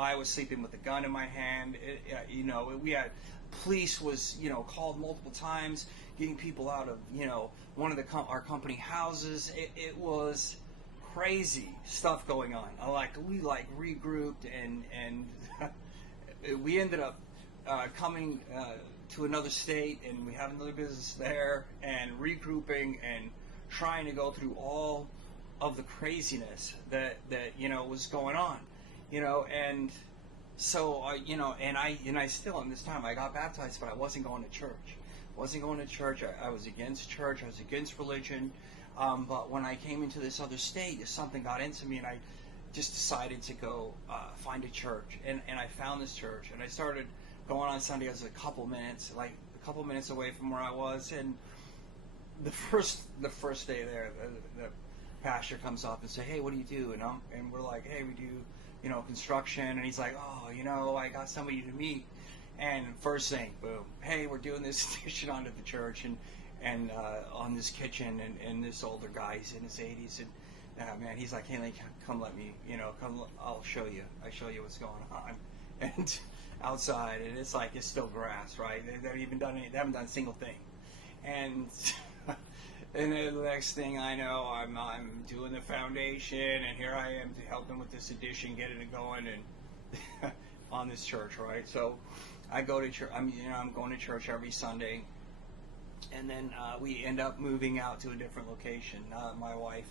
I was sleeping with a gun in my hand. We had police was called multiple times, getting people out of one of our company houses. It was crazy stuff going on. We regrouped and we ended up coming to another state, and we have another business there, and regrouping and trying to go through all of the craziness that was going on, and so I still, in this time, I got baptized, but I wasn't going to church. I was against church. I was against religion. But when I came into this other state, something got into me, and I just decided to go find a church. And I found this church, and I started going on Sunday. I was a couple minutes away from where I was. And the first day there, the pastor comes up and say, "Hey, what do you do?" And we're like, "Hey, we do construction." And he's like, "Oh, I got somebody to meet." And first thing, boom, "Hey, we're doing this addition onto the church and on this kitchen." And this older guy, he's in his 80s, and man, he's like, "Hey, come let me, come, I'll show you. I show you what's going on." And outside, and it's like, it's still grass, right? They haven't done a single thing. And and then the next thing I know, I'm doing the foundation, and here I am to help them with this addition, getting it going, and on this church, right? So I go to church. I'm going to church every Sunday, and then we end up moving out to a different location. My wife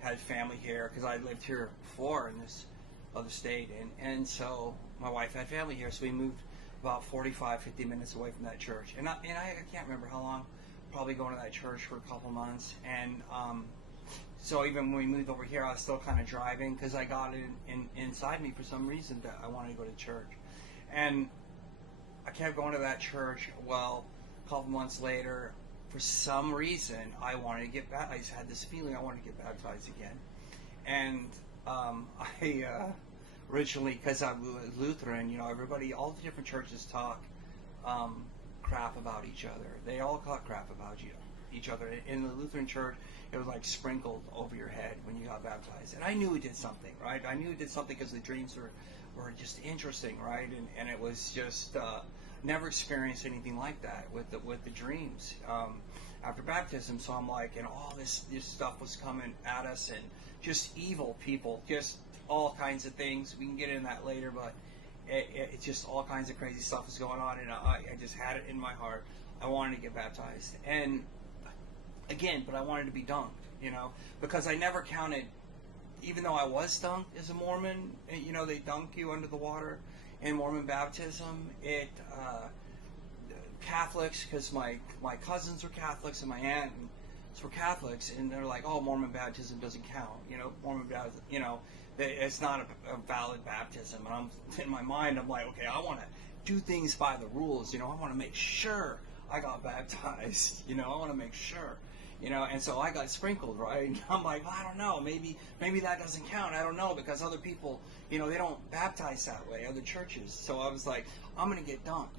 had family here because I lived here before in this other state, and so my wife had family here, so we moved about 45-50 minutes away from that church, and I can't remember how long. Probably going to that church for a couple months, and so even when we moved over here, I was still kind of driving because I got it inside me for some reason that I wanted to go to church, and I kept going to that church. Well, a couple months later, for some reason, I wanted to get baptized. I had this feeling I wanted to get baptized again, and I originally, because I was Lutheran, everybody, all the different churches talk crap about each other. They all talk crap about each other. In the Lutheran church, it was like sprinkled over your head when you got baptized. And I knew it did something, right? I knew it did something because the dreams were just interesting, right? And it was just never experienced anything like that with the dreams after baptism. So I'm like, and all this stuff was coming at us, and just evil people, just all kinds of things. We can get into that later, but it just all kinds of crazy stuff was going on, and I just had it in my heart. I wanted to get baptized, and again, but I wanted to be dunked, because I never counted, even though I was dunked as a Mormon, they dunk you under the water in Mormon baptism. Catholics, because my cousins were Catholics and my aunts were Catholics, and they're like, "Oh, Mormon baptism doesn't count, Mormon baptism, it's not a valid baptism." And I'm in my mind, I'm like, okay, I want to do things by the rules, I want to make sure I got baptized, I want to make sure, and so I got sprinkled, right? And I'm like, well, I don't know, maybe that doesn't count. I don't know, because other people, they don't baptize that way, other churches. So I was like, I'm gonna get dunked,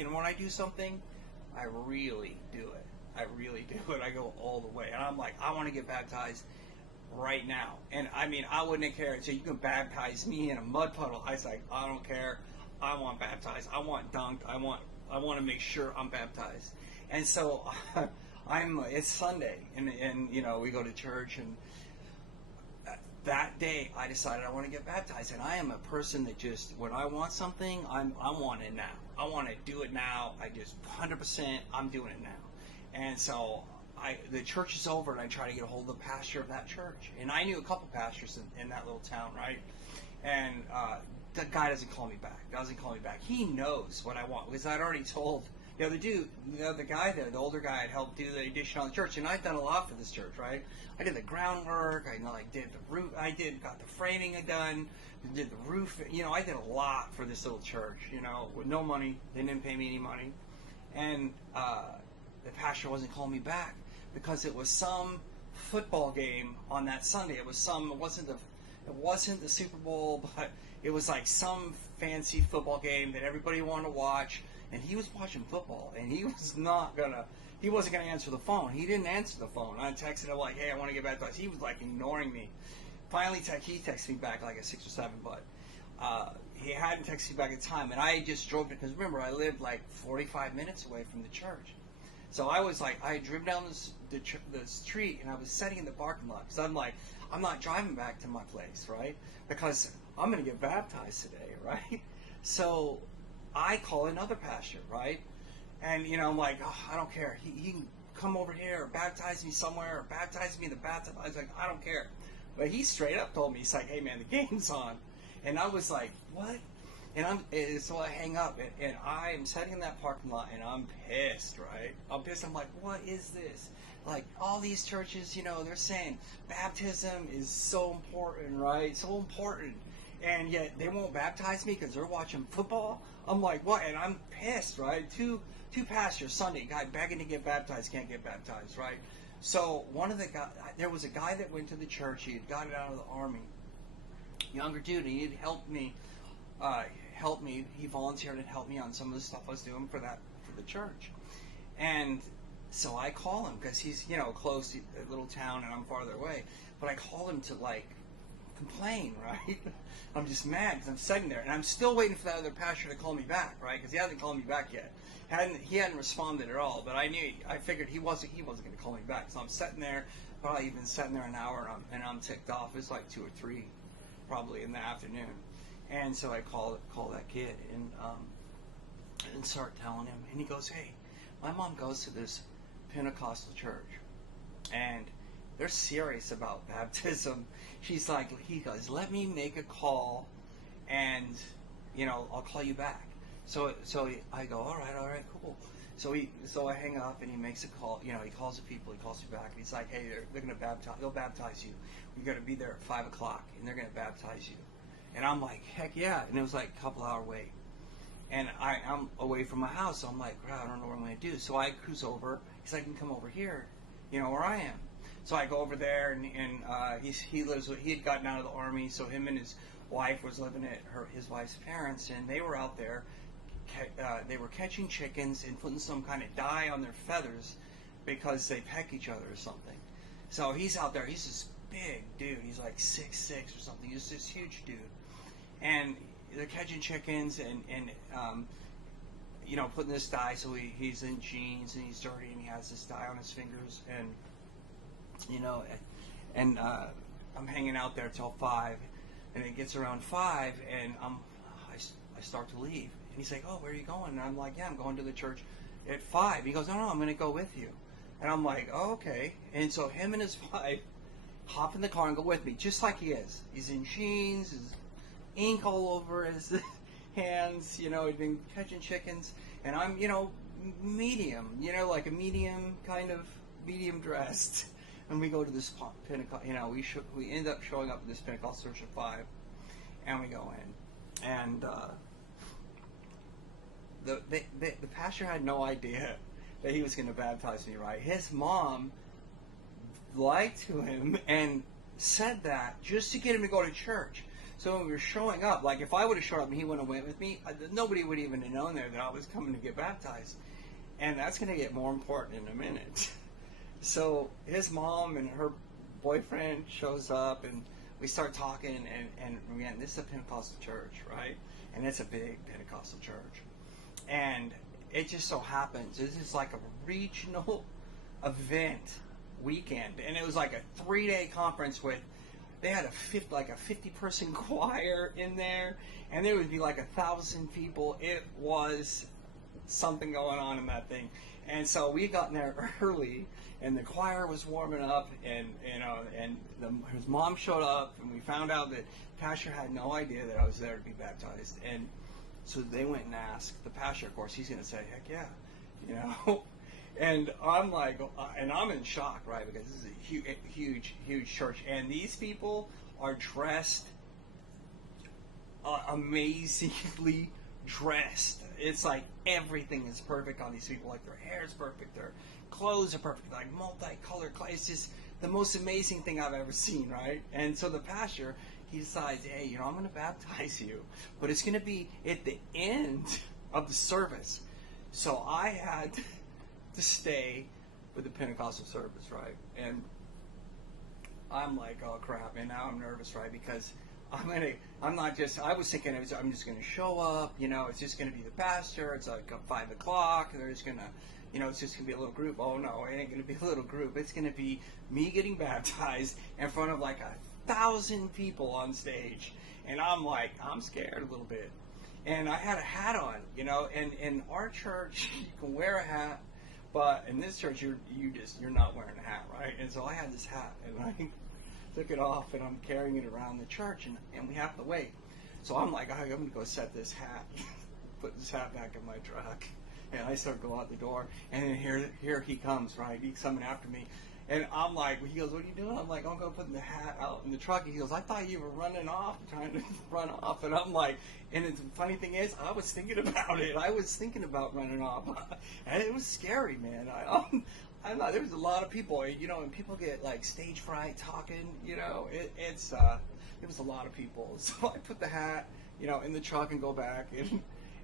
and when I do something, I really do it. I go all the way, and I'm like, I want to get baptized right now. And I wouldn't have cared. So you can baptize me in a mud puddle. I was like, I don't care. I want baptized. I want dunked. I want to make sure I'm baptized. And so it's Sunday, and we go to church, and that day I decided I want to get baptized. And I am a person that just, when I want something, I want it now. I want to do it now. I just 100%, I'm doing it now. And so the church is over, and I try to get a hold of the pastor of that church. And I knew a couple pastors in that little town, right? And the guy doesn't call me back. He knows what I want, because I'd already told the other dude, the other guy there, the older guy, had helped do the addition on the church. And I've done a lot for this church, right? I did the groundwork. I did the roof. Got the framing done. Did the roof. I did a lot for this little church. With no money. They didn't pay me any money. And the pastor wasn't calling me back, because it was some football game on that Sunday. It wasn't the Super Bowl, but it was like some fancy football game that everybody wanted to watch, and he was watching football, and he wasn't gonna answer the phone. He didn't answer the phone. I texted him like, "Hey, I want to get baptized." He was like ignoring me, finally, he texted me back like at 6 or 7, but he hadn't texted me back at the time, and I just drove it, because remember, I lived like 45 minutes away from the church. So I was like, I drove down the street, and I was sitting in the parking lot, because I'm like, I'm not driving back to my place, right? Because I'm going to get baptized today, right? So I call another pastor, right? And, I'm like, oh, I don't care. He can come over here or baptize me somewhere or baptize me in the bathtub. I was like, I don't care. But he straight up told me, he's like, hey, man, the game's on. And I was like, what? And so I hang up, and I'm sitting in that parking lot, and I'm pissed, right? I'm pissed. I'm like, what is this? Like, all these churches, they're saying baptism is so important, right? So important. And yet they won't baptize me because they're watching football? I'm like, what? And I'm pissed, right? Two pastors, Sunday, guy begging to get baptized, can't get baptized, right? So there was a guy that went to the church. He had gotten out of the army. Younger dude, and he'd helped me. He volunteered and helped me on some of the stuff I was doing for the church. And so I call him because he's close to a little town and I'm farther away. But I called him to complain, right? I'm just mad because I'm sitting there and I'm still waiting for that other pastor to call me back, right? Because he hasn't called me back yet. He hadn't responded at all. But I figured he wasn't going to call me back. So I'm sitting there, probably even sitting there an hour, and I'm ticked off. It's like 2 or 3, probably in the afternoon. And so I call that kid and start telling him, and he goes, hey, my mom goes to this Pentecostal church, and they're serious about baptism. He goes, let me make a call, and I'll call you back. So I go, all right, cool. So I hang up, and he makes a call. He calls the people. He calls me back, and he's like, hey, they're going to baptize. They'll baptize you. You're going to be there at 5 o'clock, and they're going to baptize you. And I'm like, heck yeah. And it was like a couple-hour wait. And I'm away from my house, so I'm like, I don't know what I'm going to do. So I cruise over. He's like, I can come over here, where I am. So I go over there, and he had gotten out of the army, so him and his wife was living at his wife's parents, and they were out there. They were catching chickens and putting some kind of dye on their feathers because they peck each other or something. So he's out there. He's this big dude. He's like 6'6" or something. He's this huge dude. And they're catching chickens and putting this dye. So he's in jeans and he's dirty and he has this dye on his fingers. And I'm hanging out there till 5, and it gets around 5, and I start to leave. And he's like, oh, where are you going? And I'm like, yeah, I'm going to the church at 5. He goes, no, I'm going to go with you. And I'm like, oh, okay. And so him and his wife hop in the car and go with me, just like he is. He's in jeans, his ink all over his hands, he'd been catching chickens. And I'm, medium, like a medium dressed. And we go to this Pentecostal, we end up showing up at this Pentecostal church at 5, and we go in. And the pastor had no idea that he was going to baptize me, right? His mom lied to him and said that just to get him to go to church. So when we were showing up, like if I would have showed up and he wouldn't have went with me, nobody would even have known there that I was coming to get baptized. And that's going to get more important in a minute. So his mom and her boyfriend shows up, and we start talking, and again, this is a Pentecostal church, right? And it's a big Pentecostal church. And it just so happens, this is like a regional event weekend, and it was like a 3-day conference they had a 50-person choir in there, and there would be like 1,000 people. It was something going on in that thing. And so we got in there early, and the choir was warming up, and his mom showed up, and we found out that pastor had no idea that I was there to be baptized. And so they went and asked the pastor. Of course, he's going to say, heck yeah, And I'm like, and I'm in shock, right? Because this is a huge church, and these people are dressed amazingly dressed. It's like everything is perfect on these people. Like their hair is perfect, their clothes are perfect, like multicolored clothes. It's just the most amazing thing I've ever seen, right? And so the pastor, he decides, hey, I'm going to baptize you, but it's going to be at the end of the service. So I had to stay with the Pentecostal service, right? And I'm like, oh crap, and now I'm nervous, right? Because I was thinking I'm just gonna show up, it's just gonna be the pastor. It's like 5 o'clock. There's gonna, it's just gonna be a little group. Oh no, it ain't gonna be a little group. It's gonna be me getting baptized in front of like 1,000 people on stage, and I'm scared a little bit. And I had a hat on, and in our church you can wear a hat, but in this church you're not wearing a hat, right? And so I had this hat, and I took it off, and I'm carrying it around the church, and we have to wait. So I'm like, I'm going to go set this hat, put this hat back in my truck, and I start going out the door, and then here he comes, right? He's coming after me, and I'm like, he goes, what are you doing? I'm like, I'm going to put the hat out in the truck. He goes, I thought you were running off, trying to run off, and I'm like, and the funny thing is, I was thinking about it. I was thinking about running off, and it was scary, man. I know there was a lot of people, and people get like stage fright talking, it was a lot of people. So I put the hat, in the truck and go back,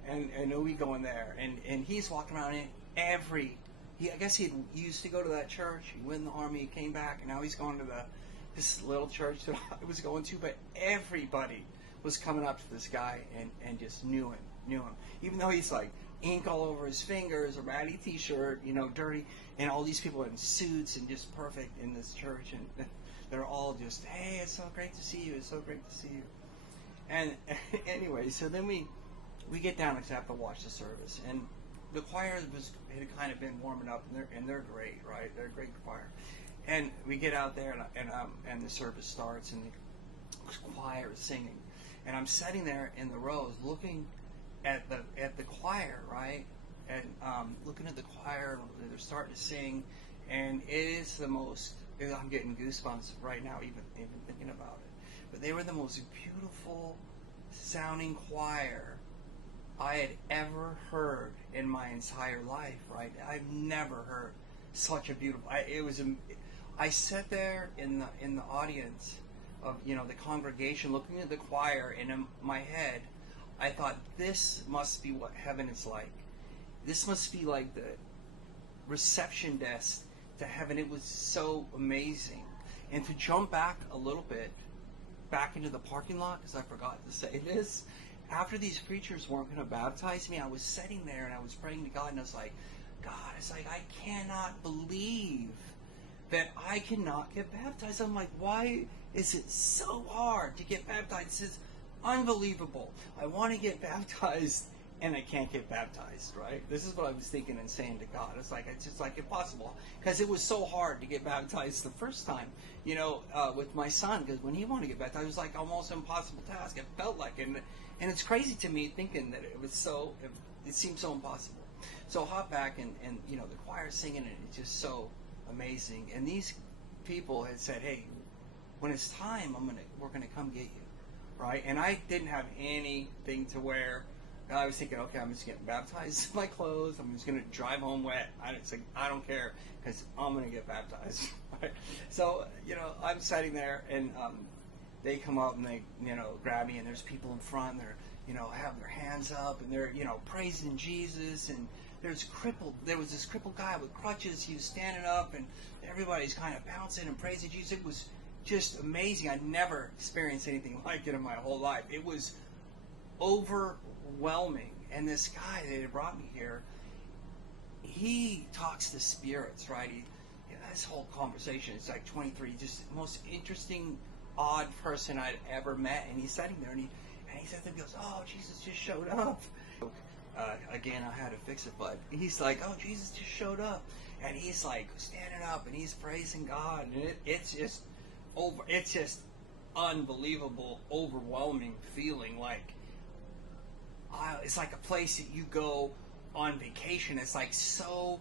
and we go in there, and he's walking around I guess he used to go to that church. He went in the army, he came back, and now he's going to this little church that I was going to. But everybody was coming up to this guy and just knew him, even though he's like ink all over his fingers, a ratty t-shirt, dirty, and all these people in suits and just perfect in this church, and they're all just, hey, it's so great to see you, it's so great to see you. And anyway, so then we get down because I have to watch the service, and the choir had kind of been warming up, and they're great, right? They're a great choir. And we get out there, and the service starts, and the choir is singing, and I'm sitting there in the rows looking at the choir, right? And looking at the choir, they're starting to sing, and it is the most. I'm getting goosebumps right now, even thinking about it. But they were the most beautiful sounding choir I had ever heard in my entire life, right? I've never heard such a beautiful. I sat there in the audience of the congregation, looking at the choir, and in my head, I thought, this must be what heaven is like. This must be like the reception desk to heaven. It was so amazing. And to jump back a little bit, back into the parking lot, because I forgot to say this, after these preachers weren't going to baptize me, I was sitting there and I was praying to God, and I was like, God, I cannot believe that I cannot get baptized. I'm like, why is it so hard to get baptized? This is unbelievable. I want to get baptized and I can't get baptized, right? This is what I was thinking and saying to God. It's just like impossible, because it was so hard to get baptized the first time, with my son, because when he wanted to get baptized, it was like almost an impossible task. It felt like it, and it's crazy to me thinking that it seemed so impossible. So hop back and the choir's singing, and it's just so amazing. And these people had said, hey, when it's time, we're gonna come get you. Right? And I didn't have anything to wear. I was thinking, okay, I'm just getting baptized in my clothes. I'm just going to drive home wet. I don't care, because I'm going to get baptized. Right? So, I'm sitting there, and they come up and they, grab me, and there's people in front. They're, have their hands up, and they're, praising Jesus. And there was this crippled guy with crutches. He was standing up, and everybody's kind of bouncing and praising Jesus. It was just amazing. I never experienced anything like it in my whole life. It was overwhelming. And this guy that had brought me here, he talks to spirits, right? This whole conversation, it's like 23, just the most interesting, odd person I'd ever met. And he's sitting there, and he said to me, he goes, oh, Jesus just showed up. Again, I had to fix it, but he's like, oh, Jesus just showed up. And he's like standing up, and he's praising God. And it's just unbelievable, overwhelming feeling. Like, it's like a place that you go on vacation. It's like so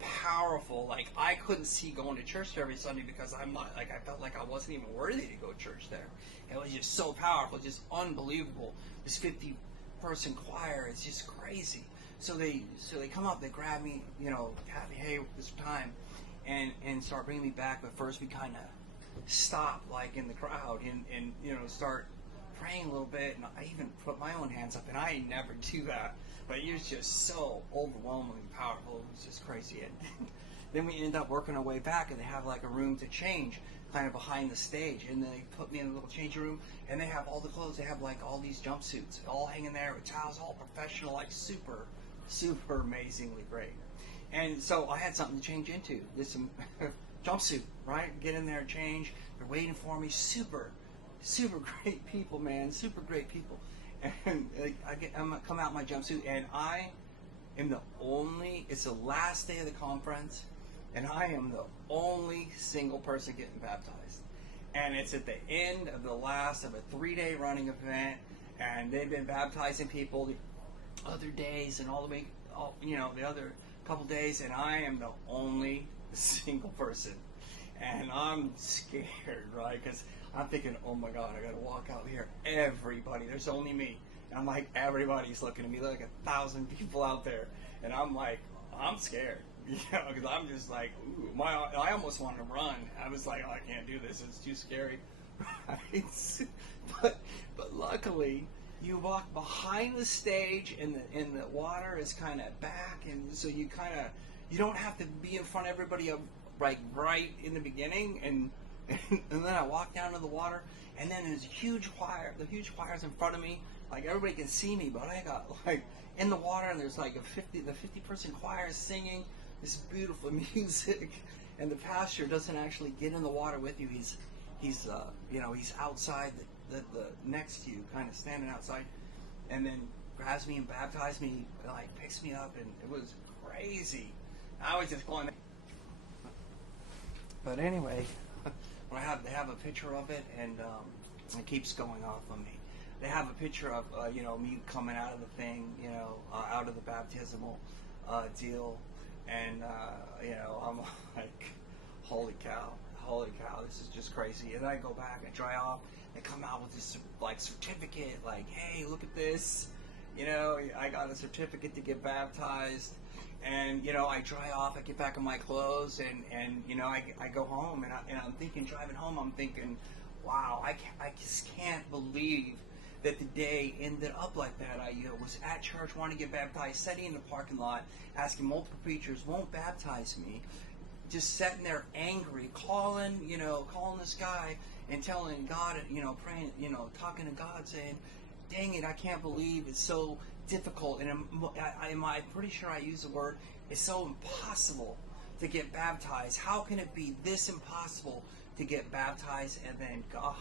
powerful. Like, I couldn't see going to church every Sunday because I felt like I wasn't even worthy to go to church there. It was just so powerful, just unbelievable. This 50-person choir, it's just crazy. So they come up, they grab me, Kathy, hey, this time, and start bringing me back. But first we kind of stop, like, in the crowd, and start praying a little bit. And I even put my own hands up, and I never do that. But it was just so overwhelmingly powerful. It was just crazy. And then we ended up working our way back, and they have like a room to change. kind of behind the stage, and then they put me in a little changing room, and they have all the clothes. They have like all these jumpsuits all hanging there with towels, all professional, like super, super amazingly great. And so I had something to change into. This jumpsuit, right? Get in there, change. They're waiting for me. Super, super great people, man. Super great people. And I'm come out in my jumpsuit, and I am the only. It's the last day of the conference, and I am the only single person getting baptized. And it's at the end of the last of a 3-day running event, and they've been baptizing people the other days and all the way, the other couple days, and I am the only single person. And I'm scared, right? Because I'm thinking, oh my God, I got to walk out here. Everybody, there's only me. And I'm like, everybody's looking at me, like 1,000 people out there. And I'm like, I'm scared. Because I'm just like, ooh, I almost wanted to run. I was like, oh, I can't do this. It's too scary. Right? But luckily, you walk behind the stage, and the water is kind of back, and so you don't have to be in front of everybody right in the beginning, and then I walk down to the water, and then there's the huge choir's in front of me, like everybody can see me, but I got like in the water, and there's like the 50-person choir is singing this beautiful music, and the pastor doesn't actually get in the water with you. He's outside the next to you, kind of standing outside, and then grabs me and baptized me, like picks me up, and it was crazy. I was just going. But anyway, they have a picture of it, and it keeps going off on me. They have a picture of me coming out of the thing, out of the baptismal deal, and I'm like, holy cow, this is just crazy. And I go back and dry off. They come out with this like certificate, like, hey, look at this. I got a certificate to get baptized. And I dry off, I get back in my clothes, and I go home, and I'm thinking, driving home, I'm thinking, wow, I just can't believe that the day ended up like that. I was at church, wanting to get baptized, sitting in the parking lot, asking multiple preachers, won't baptize me, just sitting there angry, calling this guy and telling God, praying, talking to God, saying, dang it, I can't believe it's so difficult, and I'm pretty sure I used the word, it's so impossible to get baptized. How can it be this impossible to get baptized? And then God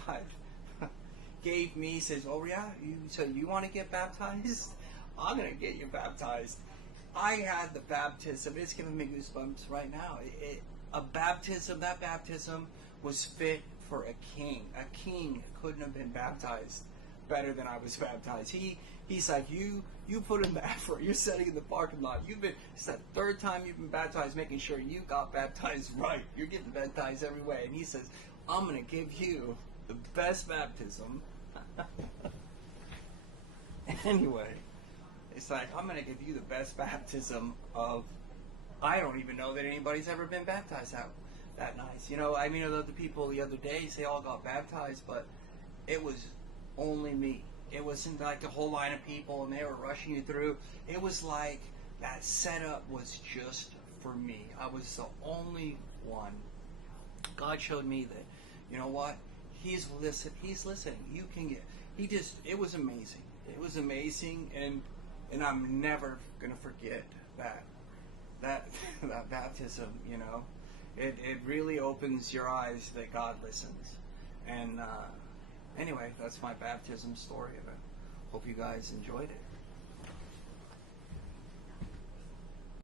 gave me, says, oh yeah, you want to get baptized? I'm going to get you baptized. I had the baptism. It's giving me goosebumps right now. That baptism was fit for a king. A king couldn't have been baptized better than I was baptized. He's like, you put in the effort. You're sitting in the parking lot. It's the third time you've been baptized, making sure you got baptized right. You're getting baptized every way. And he says, I'm going to give you the best baptism. Anyway, it's like, I'm going to give you the best baptism of, I don't even know that anybody's ever been baptized that nice. The people the other days, they all got baptized, but it was only me. It wasn't like a whole line of people and they were rushing you through. It was like that setup was just for me. I was the only one. God showed me that, you know what? He's listening. You can get. It was amazing. It was amazing, and I'm never gonna forget that baptism. It really opens your eyes that God listens. And anyway, that's my baptism story. I hope you guys enjoyed it.